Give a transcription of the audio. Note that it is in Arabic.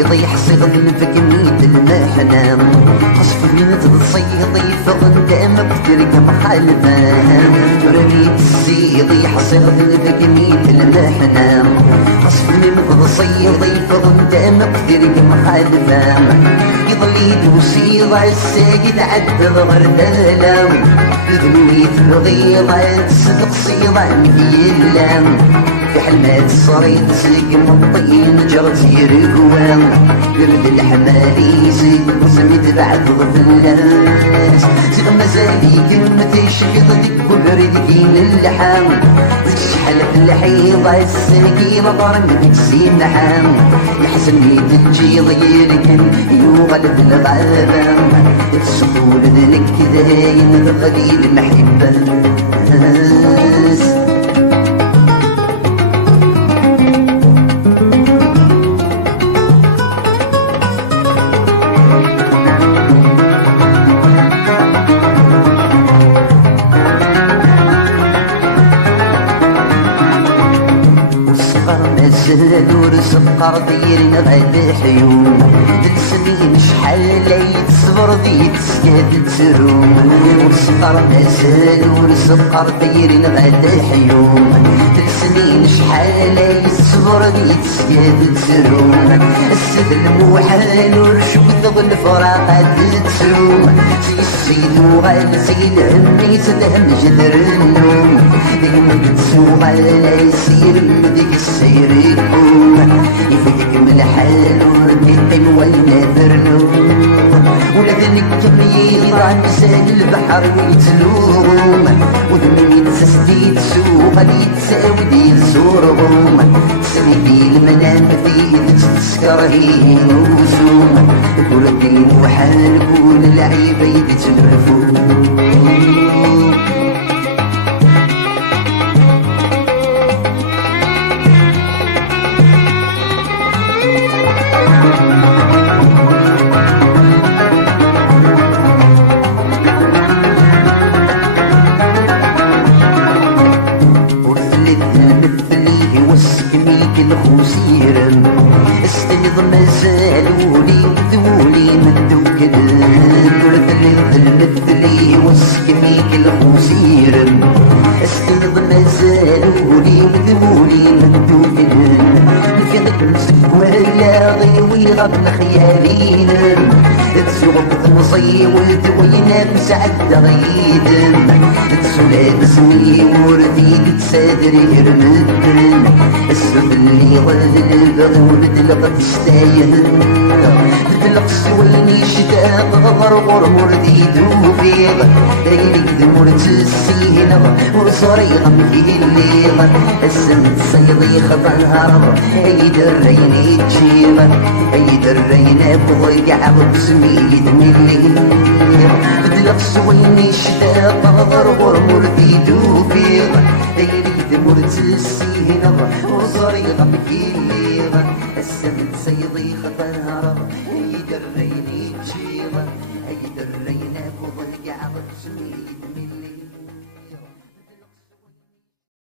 يضيح صيغ فقنيت المحنة قصف من تصيضي فغن دام بترك محالفة رميت السيض يحصل فقنيت المحنة قصف من تصيضي فغن دام بترك محالفة يضل يدوسيض الساقد عد غردالة ذنويت الغيضة تصدق صيضة هي اللام في حلمات صريت سقم الطين جرت يرقوان قرد الحمالي زيد وسميت بعد الناس زيد مزالي كلمة شقض ديك وبرد كين اللحام تشحل في الحيضة السنكينة ضرمت سين نحام يحزني تنجي ضيرك يوغل في الغابة تسطول ذنك داين ذغليل محبة نور سقر ديرنا غدا حيوم تسلي شحال لا يتصبر دي تسكاد تسروم سقر نزل نور سقر ديرنا غدا حيوم تسلي شحال لا يتصبر دي تسكاد تسروم السد الموحل ورشوق الفراق تسروم سي السيد وغال سيد همي سدهم جدر النوم ديما تسوق على يسير مديك السير يفيدك من حال ورديت والنذر نوم ولذنك كمية عن لسان البحر ويتلوم وذنك تسدي تسوق اللي تساوي دي الزورهم تسري المنام في تسكر هي نوزوم كل الدين وحال كل العيبة يتجرفون الخوسيرم استيض مازالولي ذولي من دوكل ورث المثلي وسكميك الخوسيرم استيض مازالولي ذولي من دوكل نفيضك نسك ولا ضيوي غبن خيالين تسوق مصي ودوينا مسعد غيدم تسولاد اسمي ورديك تسادري رمدن السب اللي ولد البغ وبدلق تستايل تدلق سويني شتاق غرغر مرديد وفيغ ليلك ذمور تسينغ وصريغ مكي الليغ السمت صيضي خطا هرب ايد الريني تجيغ ايد الرين ابغي عغب سميد من الليل بدلق سويني شتاق غرغر مرديد وفيغ ليلك ذمور تسينغ وصريغ مكي الليغ السمت صيضي خطا هرب ايد الرين تجيغ ايد الرين ابغي عغب سميد من